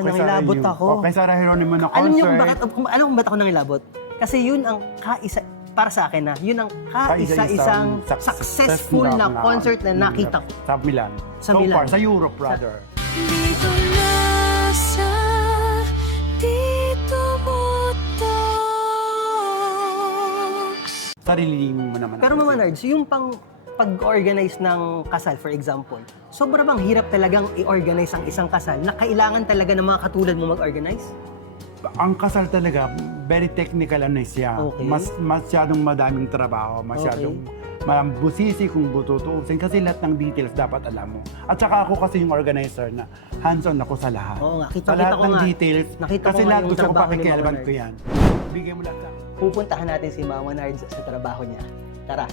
nangilabot ako. Kay Sarah Geronimo na concert. Alam mo bakit ako nangilabot? Kasi yun ang para sa akin yun ang kaisa-isang successful na concert na nakita ko. Sa Milan. Sa Milan. Far, sa Europe, rather. Dito na sa Tito Botox. Sarili mo naman. Pero Mama Nards, yung pag-organize ng kasal, for example, sobrang bang hirap talagang i-organize ang isang kasal na kailangan talaga ng mga katulad mo mag-organize? Ang kasal talaga, very technical siya. Okay. Masyadong madaming trabaho, masyadong busisi kung bututuusin kasi lahat ng details dapat alam mo. At saka ako kasi yung organizer na hands-on ako sa lahat. Oo nga, sa lahat ng details. Nakita kasi ko nga lahat yung gusto ko trabaho ni pakikialaman Mama ko yan. Bigay mo lahat sa Pupuntahan natin si Mama Nards sa trabaho niya. Tara.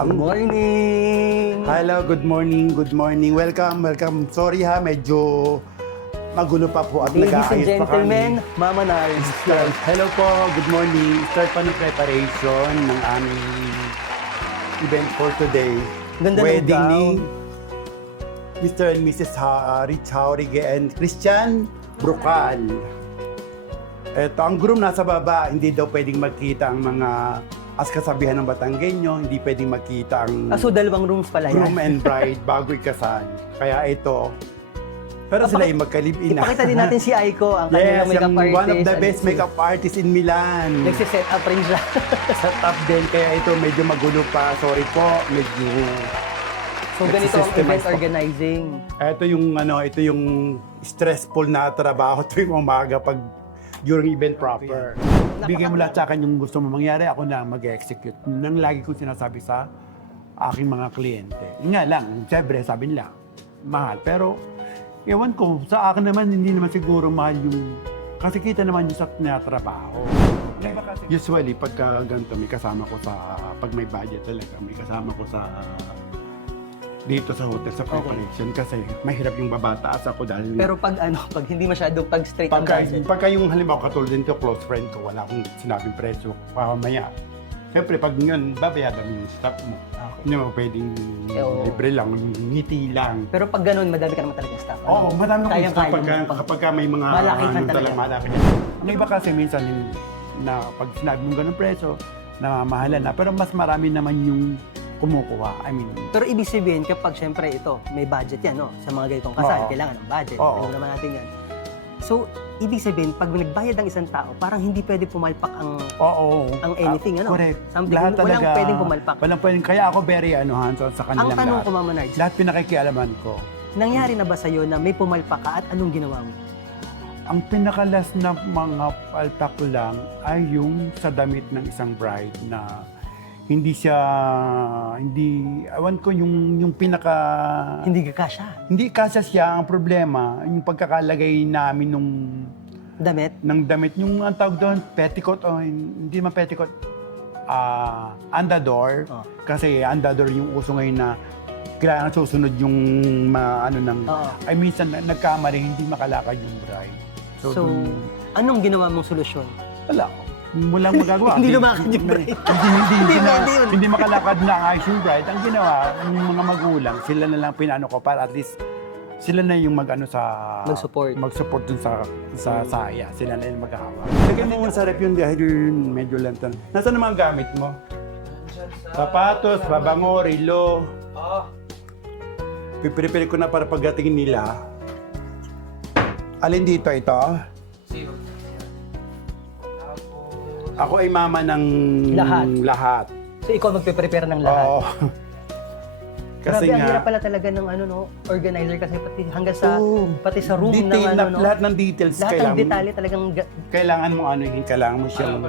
Good morning! Hello, good morning, good morning. Welcome, welcome. Sorry medyo magulo pa po at Ladies and nag-aayos pa gentlemen, kami. Mama Nards. Hello po, good morning. Start pa ng preparation ng aming event for today. Ganda ng Wedding gown. ni Mr. and Mrs. Rich Haurige and Christian Brucal. Ito, ang groom nasa baba, hindi daw pwedeng magkita ang mga kasabihan ng Batanggenyo, hindi pwedeng makita ang So, dalawang rooms pala yan. groom and bride bago ikasal. Kaya ito, pero sila ay magkalibin na. Ipakita din natin si Aiko, ang kanilang makeup artist. One of the best makeup artists in Milan. Nagsiset up rin siya. Sa top din, kaya ito medyo magulo pa. Sorry po, medyo... So, ganito ang Nagsisystemize event pa. organizing. Ito yung stressful na trabaho tuwing umaga pag during event proper. Bigyan mo lahat sa akin yung gusto mo mangyari, ako na mag-execute. Nang lagi ko sinasabi sa aking mga kliyente. Yun nga lang, siyempre sabi nila, mahal. Pero, ewan ko, sa akin naman, hindi naman siguro mahal yung... Kasi kita naman yung sa trabaho. Usually, pagka ganito, may kasama ko sa... Pag may budget talaga, may kasama ko sa... dito sa hotel, sa preparation. Kasi mahirap yung babataas ako dahil... Pero pag hindi masyadong pag straight ang budget. Pagka yung halimbawa katulad din to, close friend ko, wala akong sinabing presyo, mamaya. Siyempre, pag yun, babayaran mo yung staff mo. Hindi mo pwedeng libre lang, ngiti lang. Pero pag ganun, madami ka naman talaga staff. Oo, madami akong staff Kayang-kaya kapag may mga malaki ka talaga. malaki. Ang iba kasi minsan na pag sinabi mo ganun presyo, namamahalan na. Pero mas marami naman yung kumukuha. I mean, Pero ibig sabihin, kapag syempre ito, may budget yan, no? Sa mga ganitong kasal, Oo. kailangan ng budget. Oo. Alam naman natin yan. So, ibig sabihin, pag nagbayad ng isang tao, parang hindi pwede pumalpak ang anything, ano? Correct. Something, Lahat walang talaga, pwedeng pumalpak. Walang pwedeng. Kaya ako very hands-on sa kanilang Ang tanong lahat. ko, Mama Nards, Lahat pinakikialaman ko. nangyari na ba sa'yo na may pumalpak ka at anong ginawa mo? Ang pinakalas na mga palpak lang ay yung sa damit ng isang bride na awan ko yung pinaka... Hindi ka kasya. Hindi kasya siya ang problema, yung pagkakalagay namin nung Damit? ng damit, yung ang tawag doon, petticoat, o hindi man petticoat, andador. Oh. Kasi andador yung uso ngayon na kailangan susunod yung ay minsan nagkamali, hindi makalakad yung bride. So, anong ginawa mong solusyon? Wala. Walang magagawa. Hindi lumakad yung bride. Hindi makalakad na ang ayos yung bride. Ang ginawa, yung mga magulang, sila na lang pinano ko para at least sila na yung mag-support dun sa saya. Sila na yung mag-hawa. Lagyan mo muna sa rep yun dahil medyo lantan. Nasaan ang mga gamit mo? Sapatos, babango, relo. Pipili ko na para pagdating nila. Alin dito ito? Ako ay mama ng lahat. So, ikaw magpe-prepare ng lahat? Oo. Kasi Grabe, ang hirap nga, pala talaga ng organizer kasi pati sa room detail ng lahat ng details lahat ng detalye talagang kailangan mo kailangan mo siyang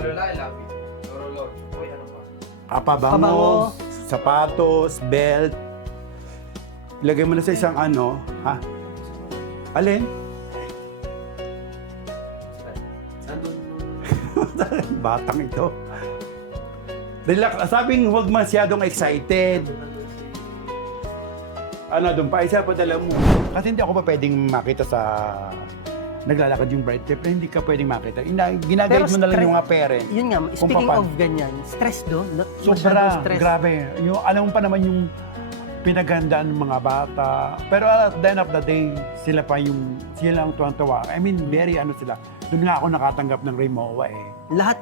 pabango, Pabango. sapatos, belt. Ilagay mo na sa isang Alin? Batang ito. Relax. Sabing huwag masyadong excited. Doon pa, isa pa dala mo. Kasi hindi ako pa pwedeng makita sa naglalakad yung bride. Pero hindi ka pwedeng makita. Ginaguide mo na lang yung mga parent. Yun nga, speaking of ganyan, stress do? Sobra, grabe. Alam mo pa naman pinaghandaan ng mga bata. Pero at the end of the day, sila ang tuwan-tuwa. I mean, very sila. Doon nga ako nakatanggap ng Rimowa eh. Lahat,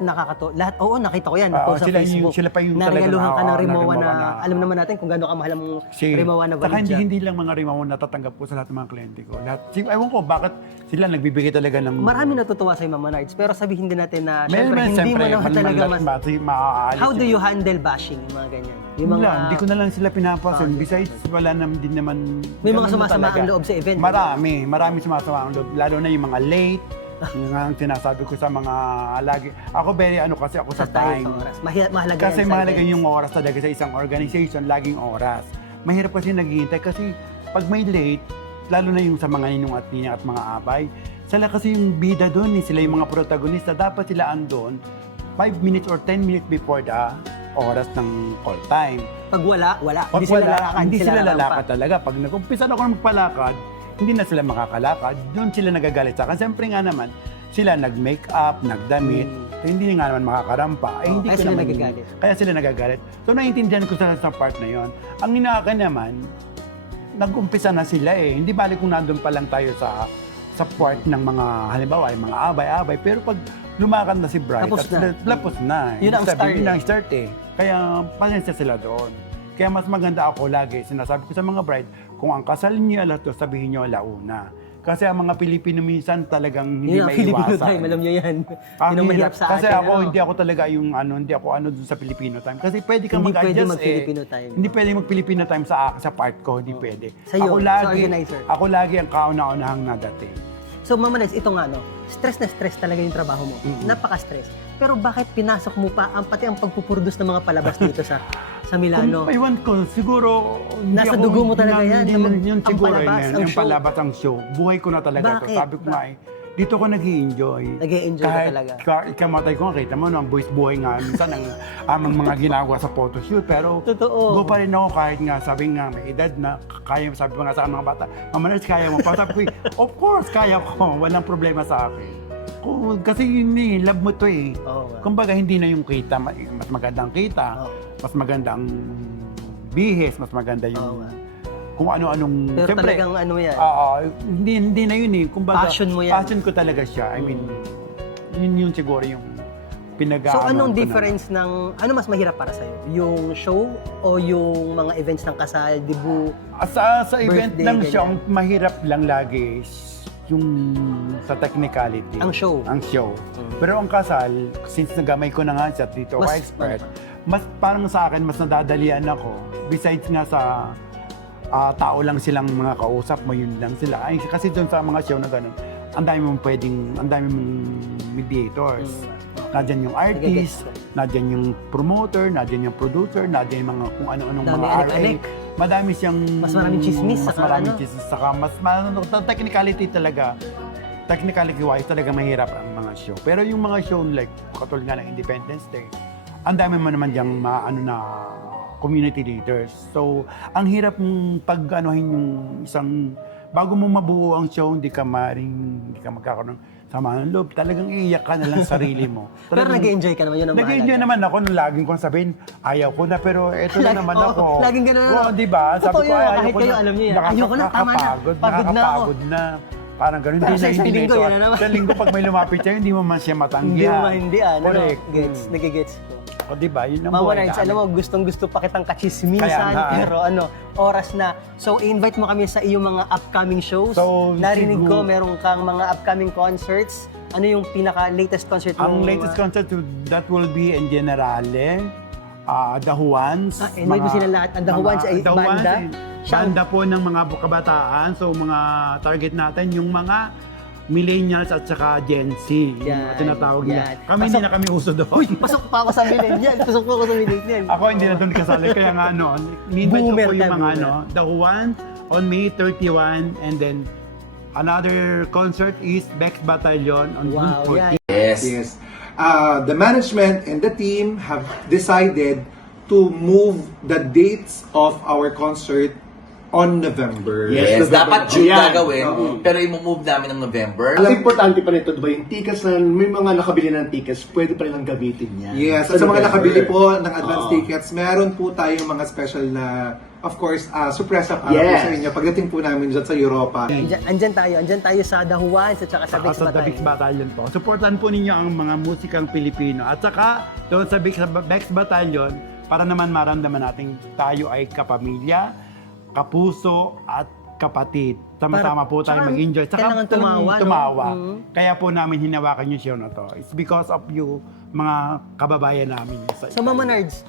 oo, nakita ko yan. Post sa Facebook. Sila pa yung Narigaluhan ka ng na Rimowa Rimowa na, alam naman natin kung gaano kamahal ang Rimowa na Saka validya. hindi lang mga Rimowa natatanggap ko sa lahat ng mga kliyente ko. Ewan ko, bakit sila nagbibigay talaga ng... Marami natutuwa sa Mama Nards, pero sabihin din natin na, syempre, Siyempre, hindi mo naman talaga maaalis. How do you handle bashing, yung mga ganyan? Yung mga... Hindi ko na lang sila pinapasin. Besides, wala naman din naman... May mga ganun sumasama talaga. ang loob sa event. Marami sumasama ang loob. Lalo na yung mga late. Yung nga ang sinasabi ko sa mga lagi. Ako kasi ako sa time. Sa oras. Mahalaga Kasi yan sa mahalaga events. yung oras talaga sa isang organization, laging oras. Mahirap kasi naghihintay kasi pag may late, lalo na yung sa mga ninong at niya at mga abay, sila kasi yung bida doon, sila yung mga protagonista, dapat sila andon 5 minutes or 10 minutes before the oras ng call time. Pag wala. Pag hindi sila lalakad talaga. Pag nag-umpisa na ako magpalakad, hindi na sila makakalakad, doon sila nagagalit sa akin. Siyempre nga naman, sila nag-make-up, nagdamit, hindi nga naman makakarampa. Hindi kaya ko sila naman, nagagalit. Kaya sila nagagalit. So naiintindihan ko sa part na yon. Ang inaakin naman, nag-umpisa na sila eh. Hindi balik kung nandun pa lang tayo sa part ng mga, halimbawa, yung mga abay-abay. Pero pag lumakad na si Bright, tapos na. Yun ang start Yun ang start eh. Kaya pasensya sila doon. Kaya mas maganda ako lagi, sinasabi ko sa mga bride, kung ang kasal niyo alas 2, sabihin niyo alauna. Kasi ang mga Pilipino minsan talagang hindi Yun ang Filipino maiwasan. time, alam niyo yan. Ang Yun ang mahirap hirap. sa Kasi atin. ako, hindi ako talaga yung hindi ako dun sa Filipino time. Kasi pwede kang Hindi pwede mag-adjust mag-Filipino time. Hindi pwede mag-Filipino time sa part ko, hindi pwede. Sa'yo, sa organizer. Ako lagi ang kauna-unahang nadating. So, Mama Nards, ito nga, stress na stress talaga yung trabaho mo. Napaka-stress. Pero bakit pinasok mo pa pati ang pagpuproduce ng mga palabas dito sa Milano? Ewan ko, siguro... Nasa dugo mo talaga yan, Yun ang siguro, palabas, ang yung show. palabas, ang show. Buhay ko na talaga Bakit? ito. Sabi ko nga dito ko nag-i-enjoy. Nag-i-enjoy ka talaga. Kahit ikamatay ko, kita mo, ang buhay nga, minsan ang amang mga ginagawa sa photoshoot. Pero, Totoo. go pa rin ako kahit nga, sabi nga, may edad na, kaya, sabi ko nga sa mga bata, Mama Nards, kaya mo pa. Sabi ko, of course, kaya ko. Walang problema sa akin. Kasi yun love mo to eh. Oo nga. Kumbaga, hindi na yung kita, mas magandang kita, mas magandang bihis, mas maganda Oo yung nga. kung ano-anong... Pero Siyempre, talagang ano yan. hindi na yun eh. Kumbaga, Passion mo yan. Passion ko talaga siya. I mean, yun siguro yung pinag-aano. So, anong difference ng... Ano mas mahirap para sa'yo? Yung show o yung mga events ng kasal, debut? Sa event birthday, ng show, ganyan. ang mahirap lang lagi is yung sa technicality. Ang show. Ang show. Pero ang kasal, since nagamay ko na nga siya dito, Mas- expert, mas parang sa akin, mas nadadalian ako. Besides nga sa tao lang silang mga kausap mo, yun lang sila. Ay, kasi doon sa mga show na ganun, ang dami mong mediators. Nandiyan yung artist, nandiyan yung promoter, nandiyan yung producer, nandiyan yung mga kung ano-anong Dami mga RA. anik-anik. Madami siyang... Mas maraming chismis, Mas saka maraming ano? chismis. Saka technicality talaga. Technicality-wise talaga mahirap ang mga show. Pero yung mga show like, katulad nga ng Independence Day, ang dami mo naman diyang community leaders. So, ang hirap mong pag-anuhin yung isang... Bago mo mabuo ang show, hindi ka magkakaroon ng sama ng loob. Talagang iiyak ka na lang sarili mo. Pero Talagang- nag-enjoy ka naman, yun ang Nag-enjoy mahalaga. naman ako nung laging kong sabihin, ayaw ko na, pero eto na naman Oo, ako. laging ganun na. Oo, di ba? Sabi Totoo ko, yun, ayaw kahit ko kayo, na. alam niyo yan. Ayoko na, tama na. Nakakapagod, Pagod na ako. nakakapagod na. Parang ganun. Pero Hindi sa na, isang hindi na linggo, ito. yan na naman. Sa linggo, pag may lumapit sa'yo, hindi mo man siya matanggihan. Hindi mo maintindihan. Correct. Gets, nagigets ko. O, di ba? Yun ang Mama buhay Nards, namin. alam mo, gustong-gusto pa kitang Kaya kachismisan, nga. pero oras na. So, i-invite mo kami sa iyong mga upcoming shows. So, Narinig ko, siguro- meron kang mga upcoming concerts. Ano yung pinaka-latest concert mo? Ang latest concert, that will be in Generale, The Juans. Invite mo sila lahat. Ang The Juans ay The Juans banda? ay banda po ng mga kabataan. So, mga target natin, yung mga millennials at saka Gen Z. Yung Yan, tinatawag nila. yan. Kami hindi na kami uso doon. Uy, pasok pa ako sa millennial. Pasok pa ako sa millennial. Ako hindi na doon kasali. Kaya nga ni-invite ko Boomer po yung ka, mga boomer. The Juans on May 31 and then another concert is Bex Battalion on Wow, June 14. yan. Yes. The management and the team have decided to move the dates of our concert on November. Yes, November. dapat June Ayan. gagawin, Oo. pero i-move namin ng November. Ang importante pa nito, diba, yung tickets na may mga nakabili ng tickets, pwede pa nilang gamitin yan. Yes, at sa mga November. nakabili po ng advance Oo. tickets, meron po tayong mga special na, of course, surpresa para po Yes. sa inyo pagdating po namin dyan sa Europa. Andyan tayo sa The Juans at saka sa Bix Sa Bix Battalion. Battalion po. Supportan po ninyo ang mga musikang Pilipino. At saka, doon sa Bix Battalion, para naman maramdaman natin tayo ay kapamilya, kapuso, at kapatid. Sama-sama po tayo Tsaka mag-enjoy. kailangan talagang tumawa, no? tumawa. Mhm. Kaya po namin hinawakan yung show na to. It's because of you, mga kababayan namin. So Mama Nerds,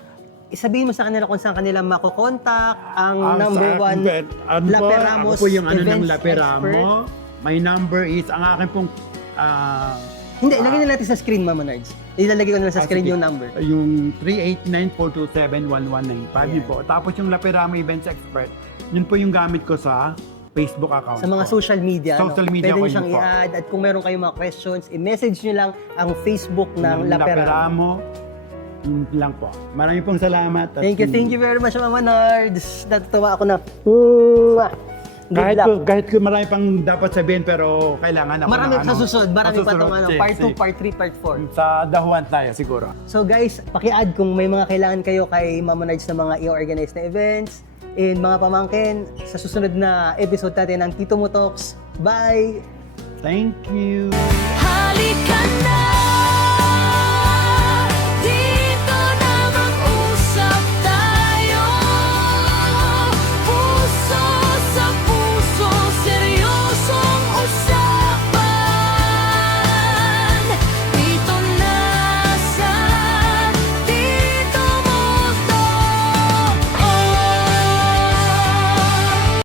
isabihin mo sa kanila kung saan kanila makokontak, ang Ang number sa- one, ano po, Laperamos ako po yung ano ng Events Laperamo. Expert. My number is, ang akin pong Hindi, ilagay na natin sa screen, Mama Nerds. Ilalagay ko na lang sa screen sige. yung number. Yung 389-427-1195 yun po. Tapos yung Laperamo Events Expert, yun po yung gamit ko sa Facebook account Sa mga ko. social media. Social media Pwede ko nyo siyang yun po. i-add. At kung meron kayong mga questions, i-message nyo lang ang Facebook ng Laperamo. Yun lang po. Maraming pong salamat. At Thank you very much, Mama Nerds. Natutuwa ako na. Good luck. Kahit marami pang dapat sabihin, pero kailangan ako Marami ng sa susunod. Marami pa itong Sige, part 2, sige. part 3, part 4. Sa dahuan tayo siguro. So guys, paki-add kung may mga kailangan kayo kay Mama Nerds na mga i-organize na events and mga pamangkin sa susunod na episode natin ng Tito Mo Talks. Bye! Thank you. Halika na